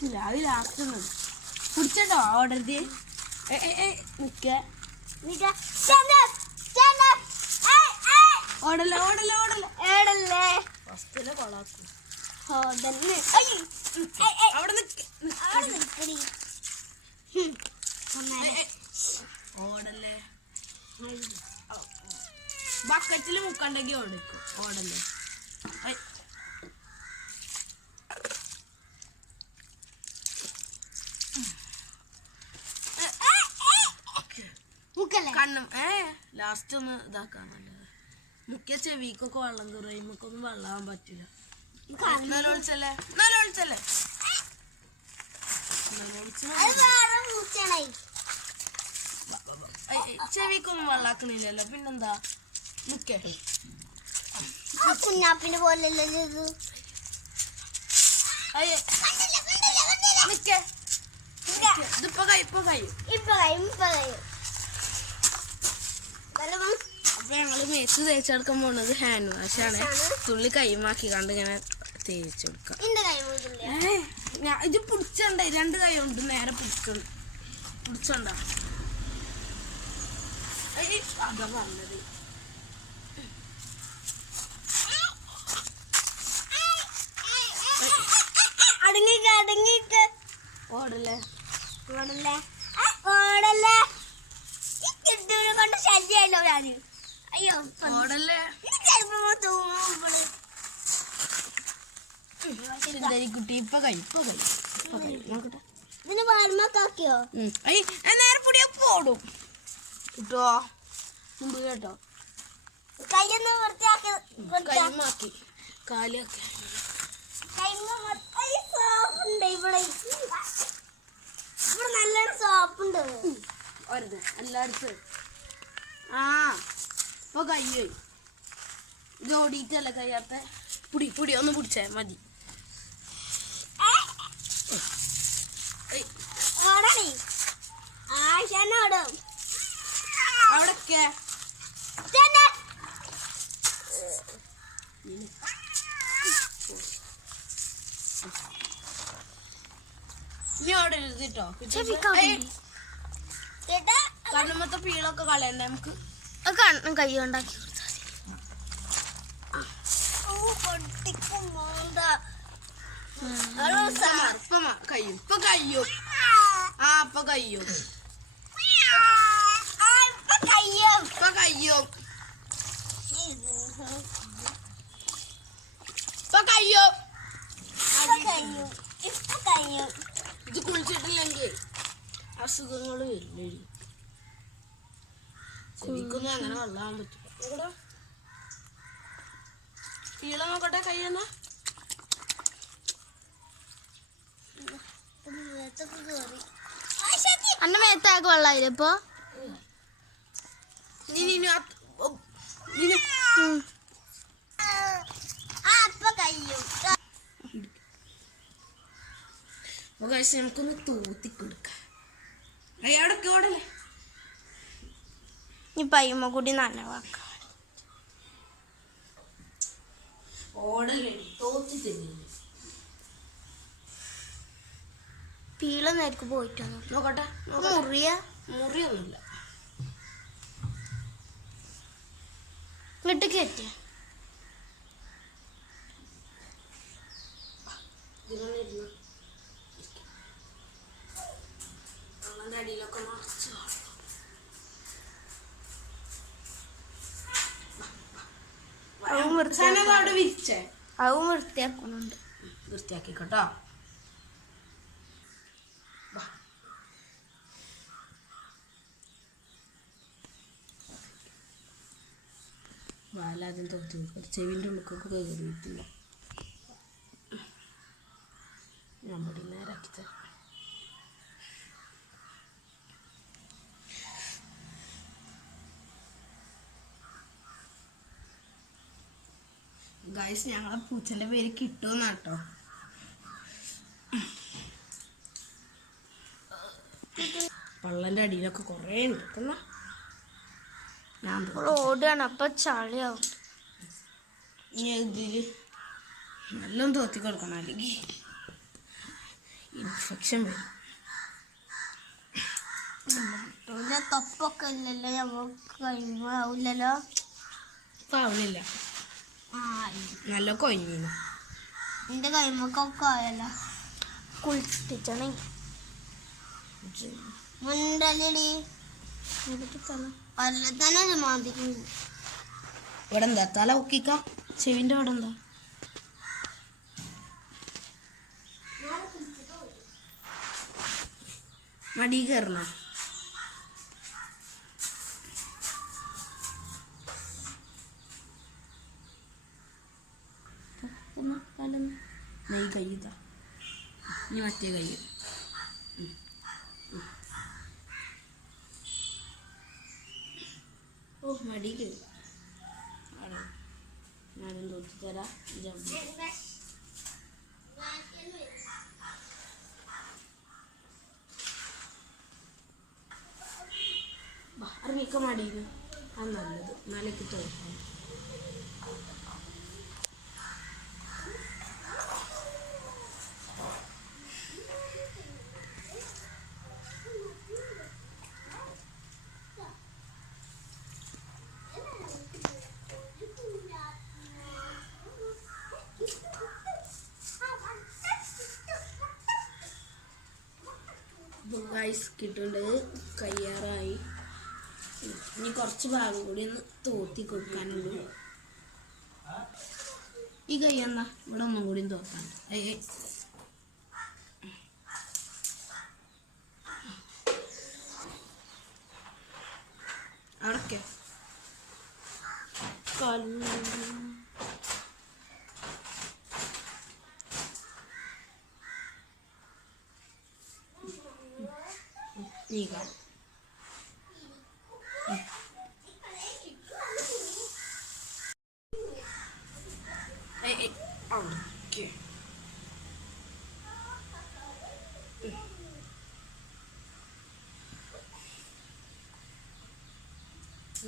അത് ലാസ്റ്റ് കുടിച്ചോ ഓടരുത് ഓടല്ലേ ഓടല്ലേ ഓടല്ലേ ഏടല്ലേ ഫസ്റ്റിലെ കൊളാക്കും അവിടെ ഓടല്ലേ ബക്കറ്റിൽ മുക്കണ്ടെങ്കിൽ ഓടിക്കും ഓടല്ലേ കണ്ണും ലാസ്റ്റ് ഒന്ന് ഇതാക്കാൻ നല്ലത് മുക്കിയ ചെവിക്കൊക്കെ വെള്ളം കയറുമ്പോഴൊന്നും വെള്ളാൻ പറ്റില്ല ഒളിച്ചല്ലേ ഒളിച്ചല്ലേ ചെവിക്കൊന്നും വെള്ളാക്കണില്ലല്ലോ പിന്നെന്താ മുക്കേ കുഞ്ഞാപ്പിന് പോലല്ലോ ഇതിപ്പോ കഴിയും അപ്പൊ ഞങ്ങള് മേത്ത് തേച്ചെടുക്കാൻ പോണത് ഹാൻഡ് വാഷ് ആണ് തുള്ളി കൈമാക്കി കണ്ട് ഇങ്ങനെ തേച്ച് കൊടുക്കാം ഇത് പിടിച്ചണ്ടേ 2 കൈ ഉണ്ട് നേരെ പിടിച്ചോണ്ടാ അതാ പറഞ്ഞത് അടങ്ങിട്ട് ഓടല്ലേ ഓടല്ലേ ഓടല്ലേ കൊണ്ട് ശല്യല്ലോ ഞാന് അയ്യോ ഓടല്ലേ കുട്ടി ഇപ്പൊ നോക്കട്ടെ ഇതിന് പാൽമക്കാക്കിയോ നേരെ പൊടിയാ പോടും കിട്ടോ മുമ്പ് കേട്ടോ കയ്യൊന്ന് വൃത്തിയാക്കി കൈമാക്കി കാലൊക്കെ സോപ്പുണ്ട് ഇവിടെ നല്ലൊരു സോപ്പുണ്ട് എല്ലായിടത്തും ഇപ്പൊ കയ്യേ ജോഡിയിട്ടല്ല കയ്യാത്ത പുടി ഒന്ന് പിടിച്ചേ മതി അവിടൊക്കെ ഇനി അവിടെ ഇരുന്നിട്ടോ കണ്ണുമത്തെ പീളൊക്കെ കളയണ്ടേ നമുക്ക് കൈ ഉണ്ടാക്കി ഇപ്പൊ കയ്യോ ഇപ്പൊ കയ്യോ ഇത് കുളിച്ചിട്ടില്ലെങ്കിൽ അസുഖങ്ങൾ വരില്ലേ ചെവിക്കൊന്നും അങ്ങനെ വെള്ളാൻ പറ്റില്ല പീള നോക്കട്ടെ കയ്യെന്നാ അന്ന മേത്താക്ക് വെള്ളായില്ല ഇപ്പൊ നമുക്കൊന്ന് തൂത്തിക്കൊടുക്കാം അയാടൊക്കെ ഓടല്ലേ ഈ പയ്യമ്മ കൂടി നനവാക്കാം ഓടല്ലേ തോത്തി തരില്ല പീള നേർക്ക് പോയിട്ടോ നോക്കട്ടെ മുറിയൊന്നുമില്ല ഇങ്ങോട്ട് കയറ്റിയ അടിയിലൊക്കെ നിറച്ച് അവിടെ വിരിച്ചേ അതും വൃത്തിയാക്കുന്നുണ്ട് വൃത്തിയാക്കിക്കോട്ടോ വാലാദ്യം തോത്തി ചെവിൻ്റെ ഉള്ളിക്കൊക്കെ കയറിയിട്ടില്ല ഞാൻ പൊടി നേരാക്കി തരാം ഗൈസ് ഞങ്ങളെ പൂച്ചൻ്റെ പേര് കിട്ടുമെന്നാട്ടോ പള്ളൻ്റെ അടിയിലൊക്കെ കുറേ ഉണ്ട് ഞാൻ ഓടുകയാണ് അപ്പൊ ചളിയാവും ഇനി ഇതിൽ നല്ലോണം തോത്തി കൊടുക്കണം അല്ലെങ്കിൽ ഇൻഫെക്ഷൻ വരും. തൊപ്പൊക്കെ ഇല്ലല്ലോ, നമുക്ക് കഴിയുമ്പോഴാവില്ലല്ലോ. ഇപ്പം ആവണില്ല, നല്ല കൊഞ്ഞിന്നു. എൻ്റെ കൈമൊക്കെ ആയല്ലോ. കുളിപ്പിച്ചണേ മുണ്ടല്ലടി അല്ല തന്നെ ഒരു മാതിരി. ഇവിടെ എന്താ തല ഒക്കിക്കാം, ചെവിൻ്റെ അവിടെ എന്താ? മടി കയറണോ? നെയ് കയ്യതാ, ഇനി മറ്റേ കൈ. ഓ മടി കയറി. ഞാനും തോറ്റി തരാം. അറിയിക്ക മടിയിൽ അത് നല്ലത്, നാലേക്ക് തോൽക്കണം. ഗൈസ് കിട്ടുന്നത് കയ്യാറായി. ഇനി കുറച്ച് ഭാഗം കൂടി ഒന്ന് തോത്തി കൊടുക്കാനുള്ളൂ. ഈ കൈ എന്നാ ഇവിടെ ഒന്നും കൂടി തോത്താൻ. അവിടൊക്കെ നീക്കാം. Okay.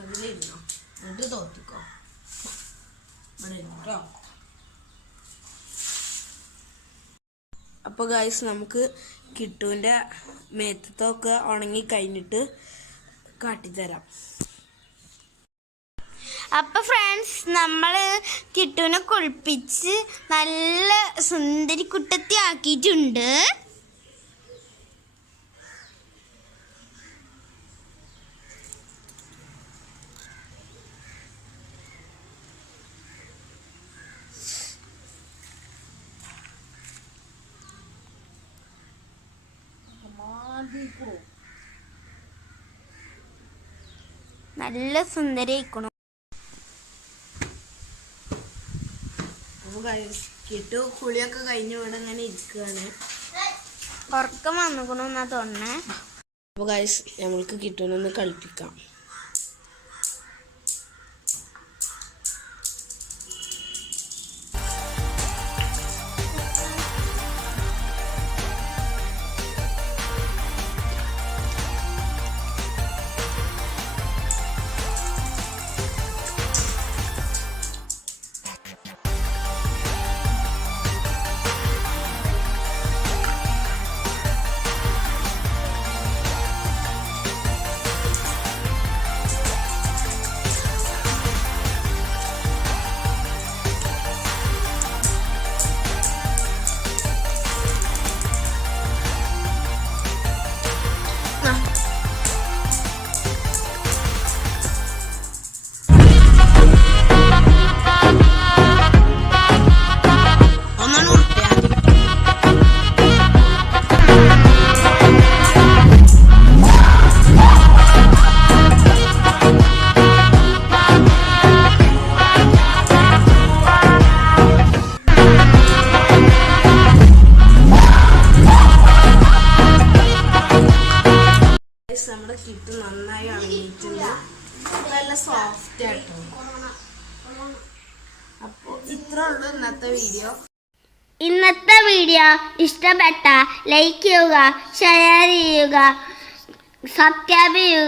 അതിലിരുന്നോ, എന്നിട്ട് തോത്തിക്കോ. കേട്ടോ. അപ്പോൾ ഗൈസ് നമുക്ക് കിട്ടുവിൻ്റെ മേത്തത്തൊക്കെ ഉണങ്ങി കഴിഞ്ഞിട്ട് കാട്ടിത്തരാം. അപ്പൊ ഫ്രണ്ട്സ്, നമ്മള് കിട്ടുവിനെ കുളിപ്പിച്ച് നല്ല സുന്ദരി കുട്ടത്തി ആക്കിയിട്ടുണ്ട്. നല്ല സുന്ദരി ആയിക്കണു. കിട്ടു കുളിയൊക്കെ കഴിഞ്ഞ് ഇവിടെ ഇങ്ങനെ ഇരിക്കുകയാണ്. ഉറക്കം വന്നുകൊണ്ടെന്നാ തോന്നണേ. അപ്പോൾ ഗൈസ് നമ്മൾക്ക് കിട്ടുന്നൊന്ന് കളിപ്പിക്കാം. നമ്മുടെ കിട്ട് നന്നായി അണങ്ങിയിട്ടുണ്ട്, നല്ല സോഫ്റ്റ് ആട്ടോ. അപ്പോൾ ഇത്ര ഉള്ളൂ ഇന്നത്തെ വീഡിയോ. ഇഷ്ടപ്പെട്ട ലൈക്ക് ചെയ്യുക, ഷെയർ ചെയ്യുക, സബ്സ്ക്രൈബ് ചെയ്യുക.